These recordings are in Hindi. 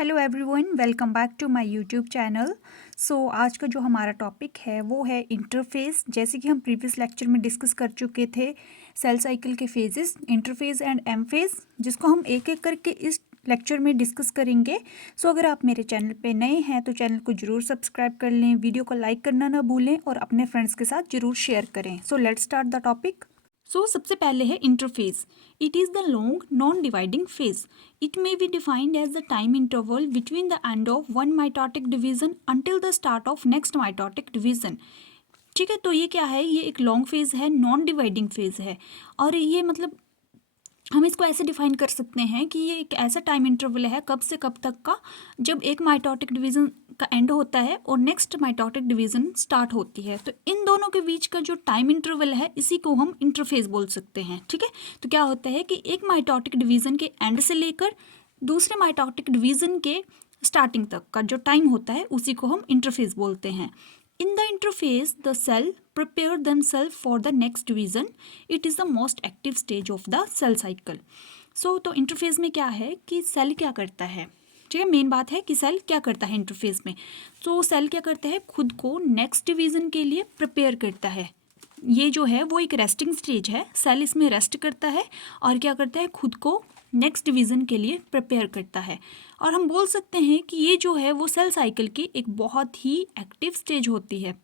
Hello everyone, welcome back to my YouTube channel. आज का जो हमारा टॉपिक है वो है इंटरफेस। जैसे कि हम प्रीवियस लेक्चर में डिस्कस कर चुके थे सेल साइकिल के phases, interphase and M phase, जिसको हम एक एक करके इस लेक्चर में डिस्कस करेंगे। अगर आप मेरे चैनल पे नए हैं तो चैनल को ज़रूर सब्सक्राइब कर लें, वीडियो को लाइक करना ना भूलें और अपने फ्रेंड्स के साथ ज़रूर शेयर करें। Let's start the topic. सबसे पहले है interface. It is the long non dividing phase. It may be defined as the time interval between the end of one mitotic division until the start of next mitotic division. ठीक है, तो ये क्या है? ये एक लॉन्ग फेज है, नॉन डिवाइडिंग फेज है। और ये मतलब हम इसको ऐसे डिफाइन कर सकते हैं कि ये एक ऐसा टाइम इंटरवल है कब से कब तक का, जब एक माइटोटिक डिवीजन का एंड होता है और नेक्स्ट माइटोटिक डिवीजन स्टार्ट होती है। तो इन दोनों के बीच का जो टाइम इंटरवल है इसी को हम इंटरफेज बोल सकते हैं। ठीक है, तो क्या होता है कि एक माइटोटिक डिवीजन के एंड से लेकर दूसरे माइटोटिक डिवीजन के स्टार्टिंग तक का जो टाइम होता है उसी को हम इंटरफेज बोलते हैं। In the interphase, the cell prepare themselves for the next division. It is the most active stage of the cell cycle. तो इंटरफेज में क्या है कि सेल क्या करता है? ठीक है, मेन बात है कि सेल क्या करता है इंटरफेज में। सेल क्या करता है? खुद को नेक्स्ट डिवीजन के लिए प्रिपेयर करता है। ये जो है वो एक रेस्टिंग स्टेज है, सेल इसमें रेस्ट करता है और क्या करता है? खुद को नेक्स्ट डिवीज़न के लिए प्रिपेयर करता है। और हम बोल सकते हैं कि ये जो है वो सेल साइकिल की एक बहुत ही एक्टिव स्टेज होती है।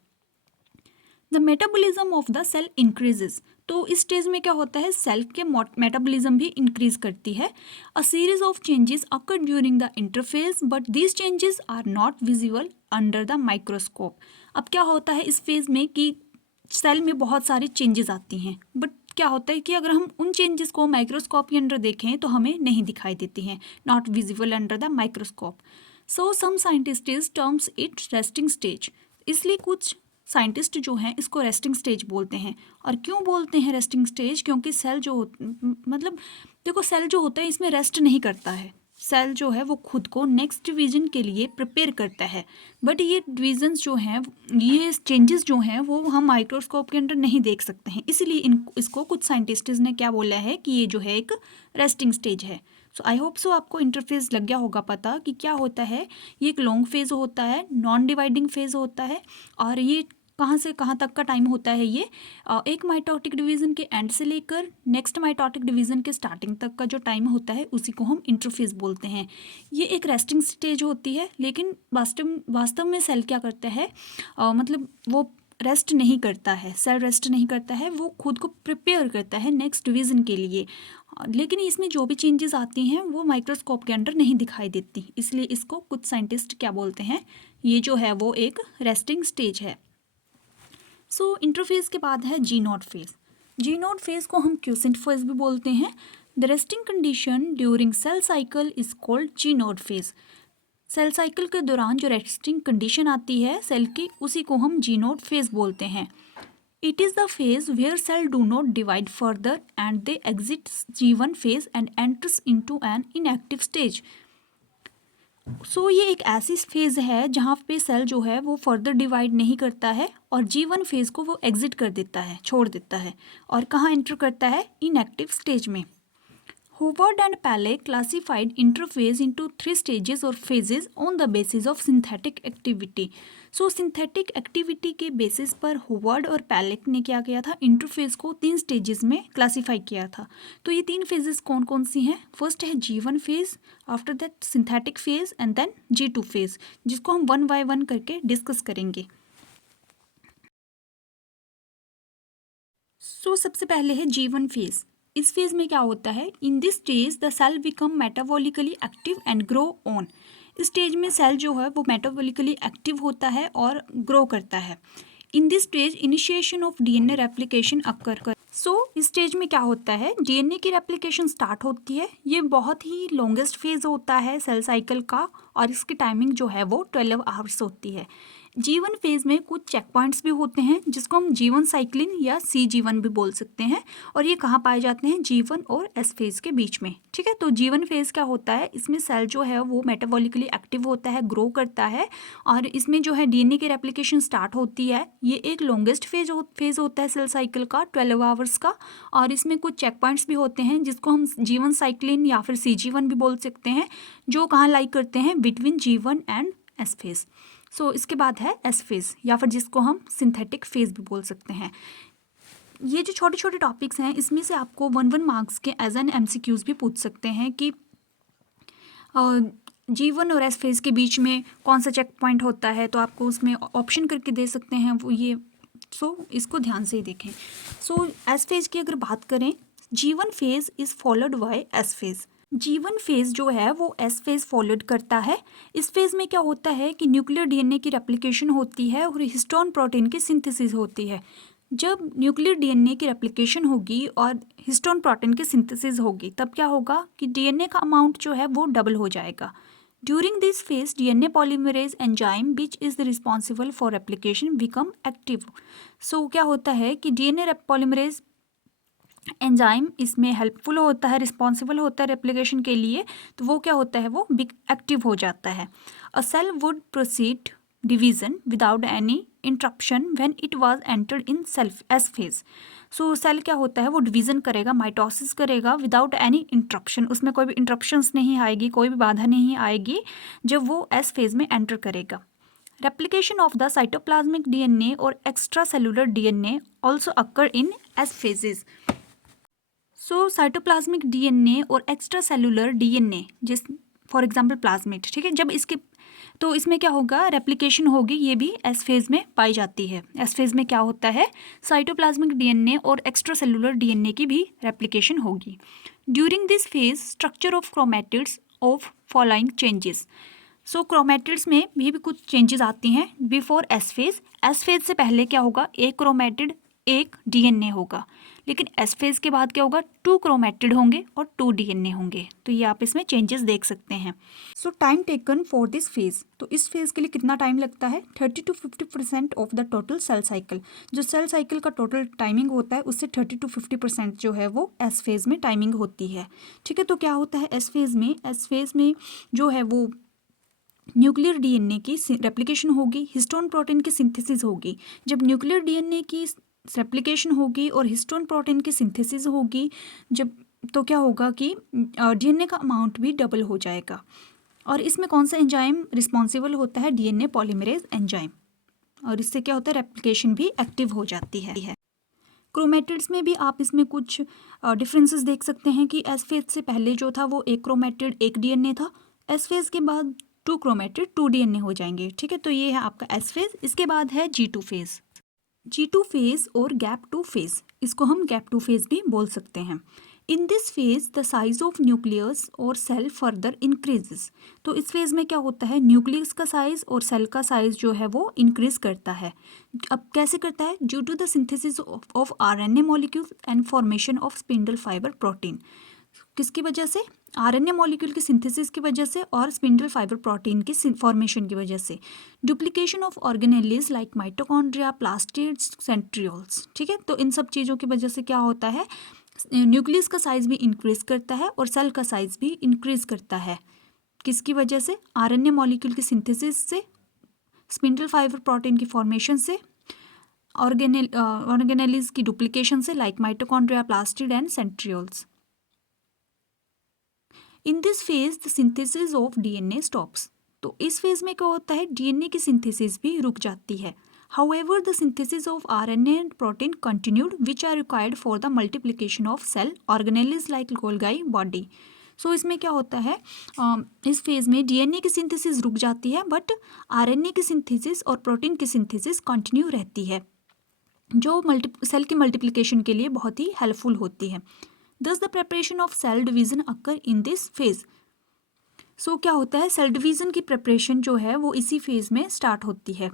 The metabolism of the cell increases. तो इस स्टेज में क्या होता है? सेल के मेटाबॉलिज्म भी इंक्रीज करती है। A series of changes occur during the interphase but these changes are not visible under the microscope. अब क्या होता है इस फेज में कि सेल में बहुत सारी चेंजेस आती हैं, बट क्या होता है कि अगर हम उन चेंजेस को माइक्रोस्कोप के अंडर देखें तो हमें नहीं दिखाई देती हैं, not visible under the microscope. Some scientist terms it resting stage. इसलिए कुछ साइंटिस्ट जो हैं इसको रेस्टिंग स्टेज बोलते हैं। और क्यों बोलते हैं रेस्टिंग स्टेज? क्योंकि सेल जो मतलब देखो, सेल जो होता है इसमें रेस्ट नहीं करता है। सेल जो है वो खुद को नेक्स्ट डिवीजन के लिए प्रिपेयर करता है, बट ये डिवीजन्स जो हैं, ये चेंजेस जो हैं वो हम माइक्रोस्कोप के अंदर नहीं देख सकते हैं। इसीलिए इसको कुछ साइंटिस्ट्स ने क्या बोला है कि ये जो है एक रेस्टिंग स्टेज है। आई होप सो आपको इंटरफेस लग गया होगा पता कि क्या होता है। ये एक लॉन्ग फेज होता है, नॉन डिवाइडिंग फेज होता है। और ये कहाँ से कहाँ तक का टाइम होता है? ये एक माइटोटिक डिवीज़न के एंड से लेकर नेक्स्ट माइटोटिक डिवीज़न के स्टार्टिंग तक का जो टाइम होता है उसी को हम इंटरफेज बोलते हैं। ये एक रेस्टिंग स्टेज होती है, लेकिन वास्तव में सेल क्या करता है? मतलब वो रेस्ट नहीं करता है, सेल रेस्ट नहीं करता है, वो खुद को प्रिपेयर करता है नेक्स्ट डिवीज़न के लिए। लेकिन इसमें जो भी चेंजेस आती हैं वो माइक्रोस्कोप के अंडर नहीं दिखाई देती, इसलिए इसको कुछ साइंटिस्ट क्या बोलते हैं? ये जो है वो एक रेस्टिंग स्टेज है। इंटरफेज के बाद है G naught phase. G naught phase को हम क्यूसेंट फेज भी बोलते हैं। The resting condition during cell cycle is called G naught phase. Cell cycle के दौरान जो रेस्टिंग कंडीशन आती है सेल की, उसी को हम जी नॉट फेज बोलते हैं। It is the phase where cell do not divide further and they exit G1 phase and enters into an inactive stage. ये एक ऐसी फेज़ है जहाँ पे सेल जो है वो फर्दर डिवाइड नहीं करता है और G1 फेज़ को वो एग्जिट कर देता है, छोड़ देता है। और कहाँ एंटर करता है? इनएक्टिव स्टेज में। Howard and Paley classified interphase into 3 stages or phases on the basis of synthetic activity. Synthetic activity के बेसिस पर होवर्ड और पैलेक ने क्या किया था? इंटरफेज को 3 स्टेजेस में क्लासीफाई किया था। तो ये 3 फेजेस कौन कौन सी हैं? फर्स्ट है G1 phase, after that synthetic phase and then G2 phase, जिसको हम 1 बाय 1 करके डिस्कस करेंगे। सबसे पहले है G1 फेज। इस फेज में क्या होता है? In this stage the cell become metabolically active and grow on. इस स्टेज में सेल जो है वो मेटाबॉलिकली एक्टिव होता है और ग्रो करता है। In this stage initiation of DNA replication occur कर। इस स्टेज में क्या होता है? डीएनए की रेप्लिकेशन स्टार्ट होती है। ये बहुत ही लॉन्गेस्ट फेज होता है सेल साइकिल का और इसकी टाइमिंग जो है वो 12 आवर्स होती है। जीवन फेज में कुछ चेक पॉइंट्स भी होते हैं जिसको हम जीवन साइक्लिन या सी जीवन भी बोल सकते हैं, और ये कहाँ पाए जाते हैं, जीवन और एस फेज के बीच में। ठीक है, तो जीवन फेज क्या होता है, इसमें सेल जो है वो मेटाबॉलिकली एक्टिव होता है, ग्रो करता है, और इसमें जो है डीएनए की रेप्लिकेशन स्टार्ट होती है। ये एक लॉन्गेस्ट फेज होता है सेल साइकिल का, 12 आवर्स का, और इसमें कुछ चेक पॉइंट्स भी होते हैं जिसको हम जीवन साइक्लिन या फिर सी जीवन भी बोल सकते हैं, जो कहाँ लाइक करते हैं, बिटवीन जीवन एंड एस फेज। सो इसके बाद है एस फेज, या फिर जिसको हम सिंथेटिक फेज भी बोल सकते हैं। ये जो छोटे छोटे टॉपिक्स हैं इसमें से आपको 1 मार्क्स के एज एन एमसीक्यूज भी पूछ सकते हैं कि जीवन और एस फेज के बीच में कौन सा चेक पॉइंट होता है, तो आपको उसमें ऑप्शन करके दे सकते हैं वो ये। सो इसको ध्यान से ही देखें। सो एस फेज की अगर बात करें, जीवन phase is followed by S phase. जीवन फेज जो है वो एस फेज फॉलोड करता है। इस फेज में क्या होता है कि न्यूक्लियर डीएनए की रेप्लिकेशन होती है और हिस्टोन प्रोटीन की सिंथेसिस होती है। जब न्यूक्लियर डीएनए की रेप्लिकेशन होगी और हिस्टोन प्रोटीन की सिंथेसिस होगी, तब क्या होगा कि डीएनए का अमाउंट जो है वो डबल हो जाएगा। During this phase DNA polymerase enzyme which is responsible for replication become active. So क्या होता है कि डीएनए पॉलीमरेज एंजाइम इसमें हेल्पफुल होता है, रिस्पॉन्सिबल होता है रेप्लिकेशन के लिए, तो वो क्या होता है, वो एक्टिव हो जाता है। A cell would proceed division without any interruption when it was entered in self S phase. So cell क्या होता है, वो डिवीजन करेगा, माइटोसिस करेगा विदाउट एनी इंटरप्शन, उसमें कोई भी इंटरप्शंस नहीं आएगी, कोई भी बाधा नहीं आएगी जब वो एस फेज में एंटर करेगा। Replication of the cytoplasmic DNA और extra cellular DNA also occur in S phases. So cytoplasmic DNA और एक्स्ट्रा सेलुलर डीएनए, जिस फॉर एग्जांपल प्लाज्मिड, ठीक है, जब इसके तो इसमें क्या होगा, रेप्लिकेशन होगी, ये भी एस फेज में पाई जाती है। एस फेज में क्या होता है, साइटोप्लाज्मिक डीएनए और एक्स्ट्रा सेलुलर डीएनए की भी रेप्लिकेशन होगी। During this phase structure of chromatids of following changes. So chromatids में भी कुछ चेंजेस आती हैं before S phase. S phase से पहले क्या होगा, एक क्रोमैटिड एक डीएनए होगा, लेकिन एस फेज के बाद क्या होगा, 2 क्रोमैटिड होंगे और 2 डीएनए होंगे। तो ये आप इसमें चेंजेस देख सकते हैं। सो time taken for this phase, तो इस फेज के लिए कितना टाइम लगता है, 30 to 50% of the total sale cycle. जो सेल साइकिल का टोटल टाइमिंग होता है उससे 30 to 50% जो है वो एस फेज में टाइमिंग होती है। ठीक है, तो क्या होता है एस फेज में जो है वो न्यूक्लियर डीएनए की रेप्लिकेशन होगी, हिस्टोन प्रोटीन की सिंथेसिस होगी। जब न्यूक्लियर डीएनए की रेप्लिकेशन होगी और हिस्टोन प्रोटीन की सिंथेसिस होगी, जब तो क्या होगा कि डीएनए का अमाउंट भी डबल हो जाएगा। और इसमें कौन सा एंजाइम रिस्पॉन्सिबल होता है, डीएनए पॉलीमरेज एंजाइम, और इससे क्या होता है, रेप्लिकेशन भी एक्टिव हो जाती है। क्रोमैटिड्स में भी आप इसमें कुछ डिफरेंसेस देख सकते हैं कि एस फेज से पहले जो था वो एक क्रोमैटिड एक डीएनए था, एस फेज के बाद 2 क्रोमैटिड 2 डीएनए हो जाएंगे। ठीक है, तो ये है आपका एस फेज। इसके बाद है G2 फेज। G2 फेज और गैप 2 फेज, इसको हम गैप 2 फेज भी बोल सकते हैं। In this phase the size of nucleus और सेल फर्दर इंक्रीजेस। तो इस फेज में क्या होता है, न्यूक्लियस का साइज और सेल का साइज जो है वो इंक्रीज करता है। अब कैसे करता है, due to the synthesis of RNA molecules and formation of spindle fibre protein. किसकी वजह से, आरएनए मॉलिक्यूल की सिंथेसिस की वजह से और स्पिंडल फाइबर प्रोटीन की फॉर्मेशन की वजह से। Duplication of organelles like mitochondria, plastids, centrioles. ठीक है, तो इन सब चीज़ों की वजह से क्या होता है, न्यूक्लियस का साइज भी इंक्रीज करता है और सेल का साइज भी इंक्रीज करता है। किसकी वजह से, आरएनए मॉलिक्यूल की सिंथेसिस से, स्पिंडल फाइबर प्रोटीन की फॉर्मेशन से, ऑर्गेनेलीज की डुप्लीकेशन से like mitochondria, plastid and centrioles. In this phase the synthesis of DNA stops. तो इस फेज में क्या होता है, डीएनए की सिंथेसिस भी रुक जाती है। However, the synthesis of RNA and protein continued, which are required for the multiplication of cell organelles like Golgi body. So इसमें क्या होता है, इस फेज में डीएनए की सिंथेसिस रुक जाती है, बट आरएनए की सिंथेसिस और प्रोटीन की सिंथेसिस कंटिन्यू रहती है, जो सेल की मल्टीप्लिकेशन के लिए बहुत ही हेल्पफुल होती है। Thus the preparation of cell division occur in this phase. So क्या होता है, सेल डिवीजन की प्रिपरेशन जो है वो इसी फेज में स्टार्ट होती है।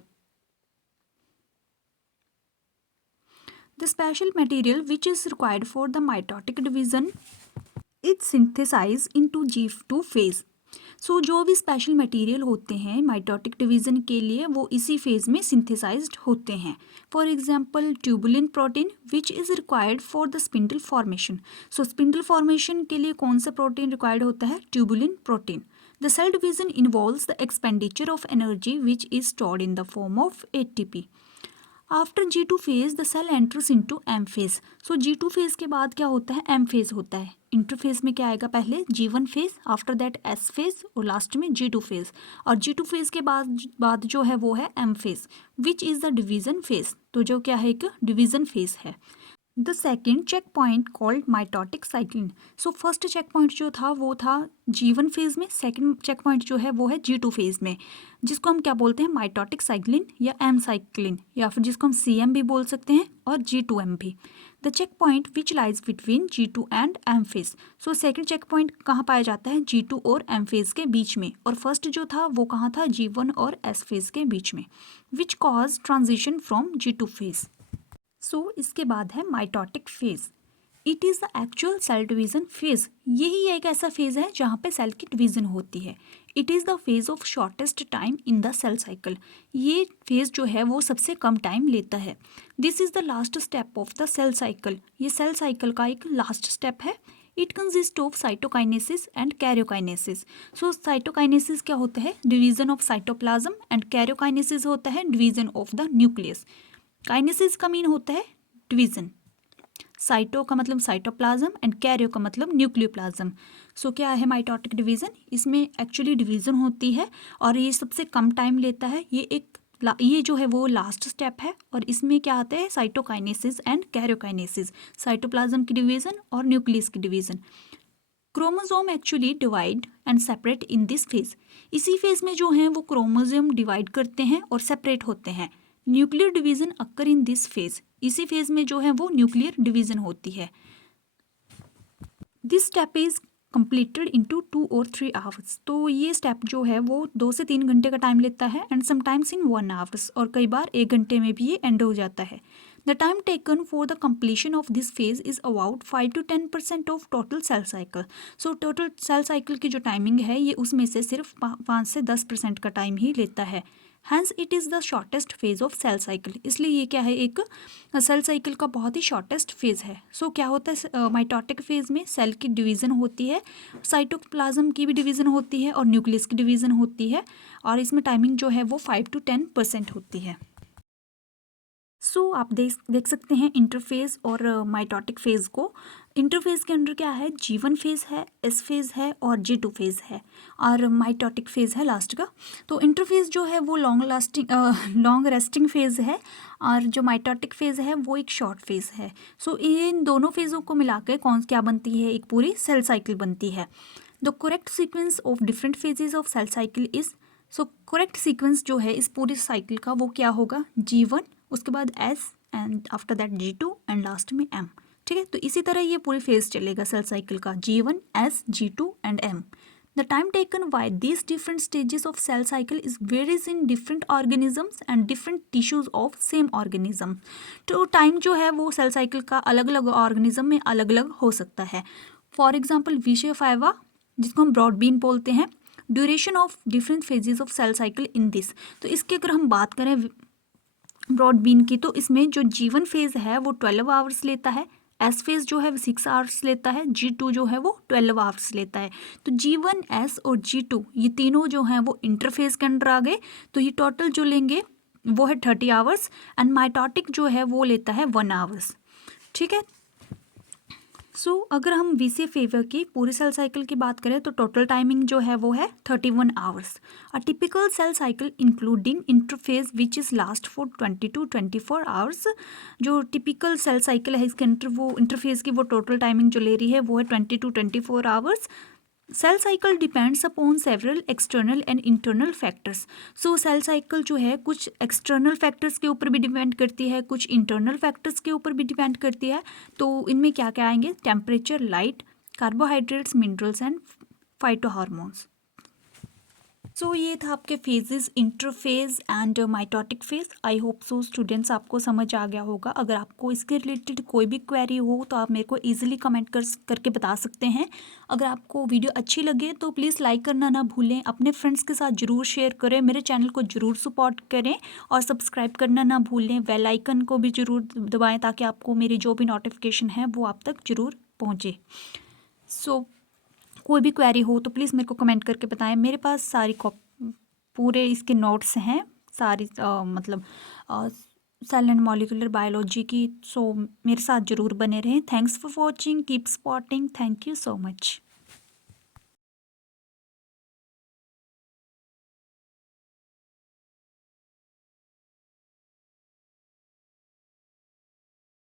The special material which is required for the mitotic division is synthesized into G2 phase. सो जो भी स्पेशल मटेरियल होते हैं माइटोटिक डिवीज़न के लिए वो इसी फेज़ में सिंथेसाइज्ड होते हैं। For example tubulin protein which is required for the spindle formation. So spindle formation के लिए कौन सा प्रोटीन रिक्वायर्ड होता है? Tubulin protein. The cell division involves the expenditure of energy which is stored in the form of ATP। After G2 phase the cell enters into M phase. So G2 phase के बाद क्या होता है? M फेज होता है। इंटरफेज में क्या आएगा? पहले G1 phase, after that S phase और लास्ट में G2 फेज। और G2 फेज के बाद जो है वो है M phase which is the division phase. तो जो क्या है? एक डिवीज़न फेज है। The second check point called mitotic cyclin. So first check point जो था वो था G1 फेज में, सेकेंड चेक पॉइंट जो है वो है G2 फेज में, जिसको हम क्या बोलते हैं? माइटोटिक साइक्लिन या M साइक्लिन, या फिर जिसको हम CM भी बोल सकते हैं और G2M भी। The check point which lies between G2 and M phase. So second check point कहाँ पाया जाता है? G2 और M फेज के बीच में, और फर्स्ट जो था वो कहाँ था? G1 और S फेज के बीच में, which cause transition from G2 phase. So इसके बाद है mitotic phase. It is the actual cell division phase. यही एक ऐसा फेज है जहाँ पे सेल की डिवीज़न होती है। It is the phase of shortest time in the cell cycle. ये फेज जो है वो सबसे कम टाइम लेता है। This is the last step of the cell cycle. ये सेल साइकिल का एक लास्ट स्टेप है। It consist of cytokinesis and karyokinesis. So cytokinesis क्या होता है? Division of cytoplasm, and karyokinesis होता है division of the nucleus. Kinesis का मीन होता है डिवीज़न, साइटो का मतलब साइटोप्लाज्म एंड कैरियो का मतलब न्यूक्लियोप्लाज्म। सो क्या है माइटोटिक डिवीज़न? इसमें एक्चुअली डिवीज़न होती है और ये सबसे कम टाइम लेता है। ये जो है वो लास्ट स्टेप है, और इसमें क्या आता है? साइटोकाइनेसिस एंड कैरियोकाइनेसिस, साइटोप्लाज्म की डिवीज़न और न्यूक्लियस की division. Chromosome actually divide and separate in this phase. इसी फेज में जो है वो क्रोमोसोम डिवाइड करते हैं और सेपरेट होते हैं। Nuclear division occur in this phase. इसी फेज में जो है वो न्यूक्लियर डिवीजन होती है। This step is completed into 2 और 3 आवर्स। तो ये स्टेप जो है वो 2 से 3 घंटे का टाइम लेता है, एंड समटाइम्स इन 1 आवर्स, और कई बार 1 घंटे में भी ये एंड हो जाता है। The time taken for the completion of this phase is about 5 to 10% of total sale cycle. So total sale cycle की जो टाइमिंग है ये उसमें से सिर्फ 5 से 10% का टाइम ही लेता है। Hence it is the shortest phase of cell cycle. इसलिए ये क्या है? एक सेल साइकिल का बहुत ही शॉर्टेस्ट फेज है। सो क्या होता है? माइटोटिक फेज में सेल की डिवीज़न होती है, साइटोप्लाज्म की भी डिवीज़न होती है और न्यूक्लियस की डिवीज़न होती है, और इसमें टाइमिंग जो है वो 5 to 10% होती है। सो आप देख सकते हैं इंटरफेज और माइटोटिक फेज को। इंटरफेज के अंदर क्या है? G1 फेज है, S फेज है और G2 फेज है, और माइटोटिक फेज है लास्ट का। तो इंटरफेज जो है वो लॉन्ग रेस्टिंग फेज है, और जो माइटोटिक फेज है वो एक शॉर्ट फेज है। सो इन दोनों फेजों को मिलाकर क्या बनती है? एक पूरी सेल साइकिल बनती है। The correct sequence of different phases of cell cycle is. So correct sequence जो है इस पूरी साइकिल का वो क्या होगा? G1, उसके बाद S, and after that G2, and last में M। ठीक है, तो इसी तरह ये पूरी फेज चलेगा सेल साइकिल का, G1, S, G2 and M। The time taken by these different stages of cell cycle is varies in different organisms and different tissues of same organism. तो टाइम जो है वो सेल साइकिल का अलग अलग ऑर्गेनिज्म में अलग अलग हो सकता है। फॉर एग्जाम्पल विशे फाइवा, जिसको हम ब्रॉड बीन बोलते हैं, duration of different phases of cell cycle in this. तो इसकी अगर हम बात करें ब्रॉड बीन की, तो इसमें जो G1 फेज है वो 12 आवर्स लेता है, S फेज जो है वो 6 आवर्स लेता है, G2 जो है वो 12 आवर्स लेता है। तो G1, S और G2 ये तीनों जो हैं वो इंटरफेज के अंदर आ गए, तो ये टोटल जो लेंगे वो है 30 आवर्स, एंड माइटोटिक जो है वो लेता है 1 आवर्स। ठीक है, सो अगर हम वीसी फेवर की पूरी सेल साइकिल की बात करें तो टोटल टाइमिंग जो है वो है 31 hours. A typical cell cycle including interphase which is last for 20 to 24 hours. जो टिपिकल सेल साइकिल है इसके अंदर वो इंटरफेज की वो टोटल टाइमिंग जो ले रही है वो है 20 to 24 hours. Cell cycle depends upon several external and internal factors. So cell cycle जो है कुछ एक्सटर्नल फैक्टर्स के ऊपर भी डिपेंड करती है, कुछ इंटरनल फैक्टर्स के ऊपर भी डिपेंड करती है। तो इनमें क्या क्या आएंगे? Temperature, light, carbohydrates, minerals and phytohormones. So ये था आपके phases, interphase and mitotic phase. I hope so students आपको समझ आ गया होगा। अगर आपको इसके रिलेटेड कोई भी क्वेरी हो तो आप मेरे को इजीली कमेंट करके बता सकते हैं। अगर आपको वीडियो अच्छी लगे तो प्लीज़ लाइक करना ना भूलें, अपने फ्रेंड्स के साथ ज़रूर शेयर करें, मेरे चैनल को ज़रूर सपोर्ट करें और सब्सक्राइब करना ना भूलें। बेल आइकन को भी ज़रूर दबाएँ ताकि आपको मेरी जो भी नोटिफिकेशन है वो आप तक ज़रूर पहुँचे। सो कोई भी क्वेरी हो तो प्लीज़ मेरे को कमेंट करके बताएं। मेरे पास सारी पूरे इसके नोट्स हैं, सारी मतलब सेल एंड मॉलिक्यूलर बायोलॉजी की। सो मेरे साथ ज़रूर बने रहें। Thanks for watching, keep spotting, thank you so much.